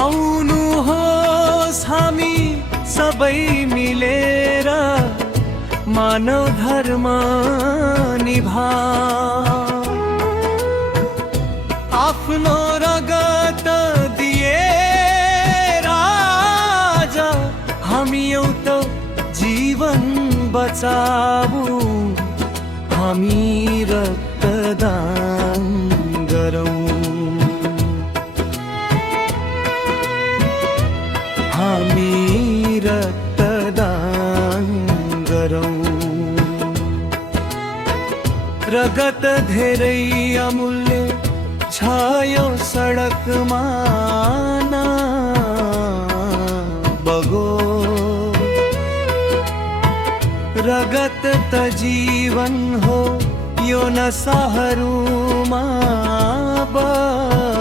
आउनुहोस् हामी सबै मिलेर मानव धर्म निभाऊ। आफ्नो रगत दिएर आज हामी एउटा जीवन बचाऊ। हामी रक्तदान गरौँ। हामी रक्तदान गरौँ। रगत धेरै अमूल्य छ यो सडकमा नबगो। रगत त जीवन हो यो नसाहरूमा बगिरहोस्।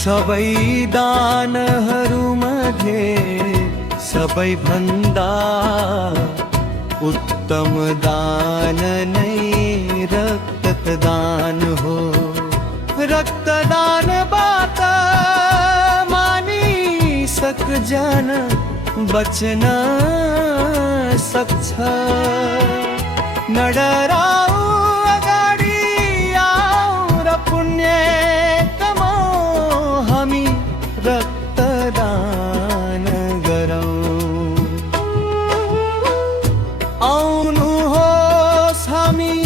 सबै दानहरूमध्ये सबैभन्दा उत्तम दान नै रक्तदान हो। रक्तदानबाट मानिसक ज्यान बच्न सक्छ। न डराऊ, अगाडि आऊ र पुण्य कमाऊ। हामी रक्तदान गरौँ। आउनुहोस् हामी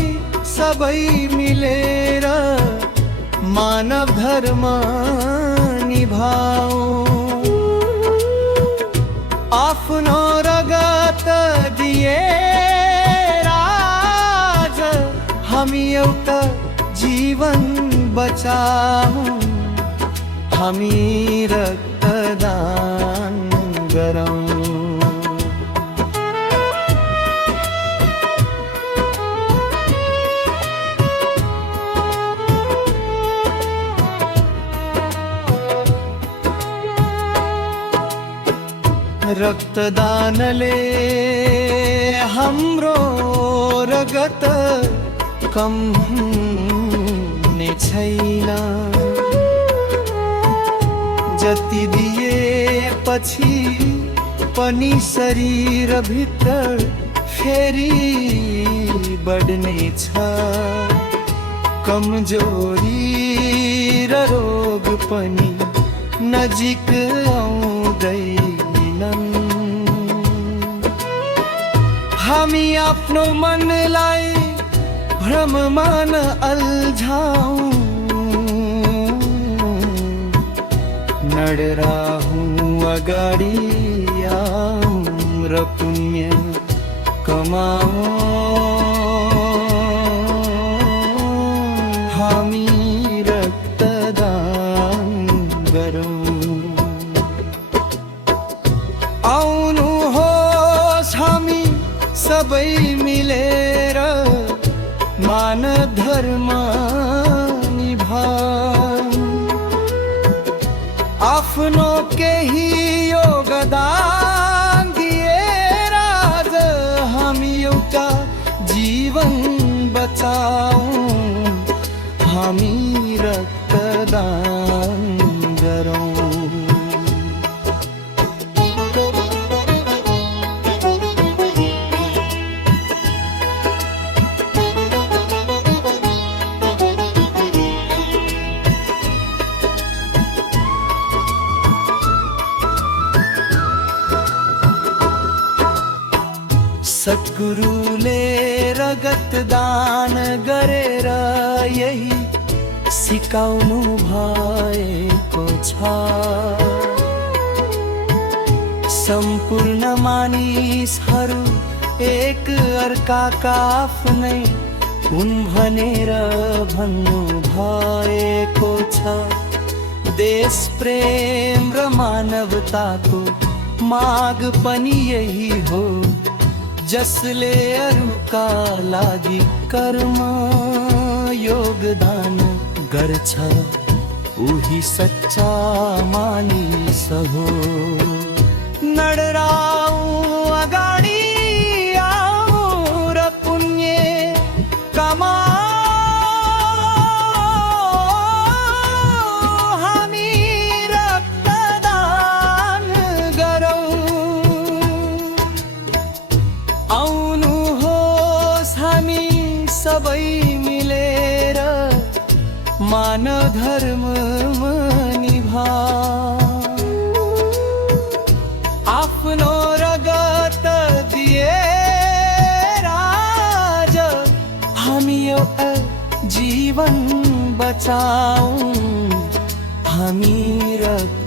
सबै मिलेर मानव धर्म निभाऊ। आफ्नो रगत दिएर आज हामी एउटा जीवन बचाऊ। हामी रक्तदान गरौँ। रक्तदानले हाम्रो रगत कम हुने छैन। जति दिएपछि पनि शरीरभित्र फेरि बढ्नेछ। कमजोरी र रोग पनि नजिक आउँदैन। हामी आफ्नो मनलाई भ्रममा नअल्झाऊ। न डराऊ, अगाडि आऊ र पुण्य कमाऊ। हामी रक्तदान गरौँ। आउनुहोस् हामी सबै मिलेर मानव धर्म निभाऊ। आफ्नो केही योगदान दिएर आज हामी एउटा जीवन बचाऊ। हामी रक्तदान गरौँ। सद्गुरुले रगत दान गरेर यही सिकाउनु भएको छ। सम्पूर्ण मानिसहरू एक अर्काका आफ्नै हुन् भनेर भन्नु भएको छ। देश प्रेम र मानवताको माग पनि यही हो। जसले अरूका लागि कर्म योगदान गर्छ उही सच्चा मानिस हो। न डराऊ, अगाडि आऊ र पुण्य कमाऊ। सबै मिलेर मान धर्म निभा आफ्नो रगत दिएर आज हामी एउटा जीवन बचाऊ हामी र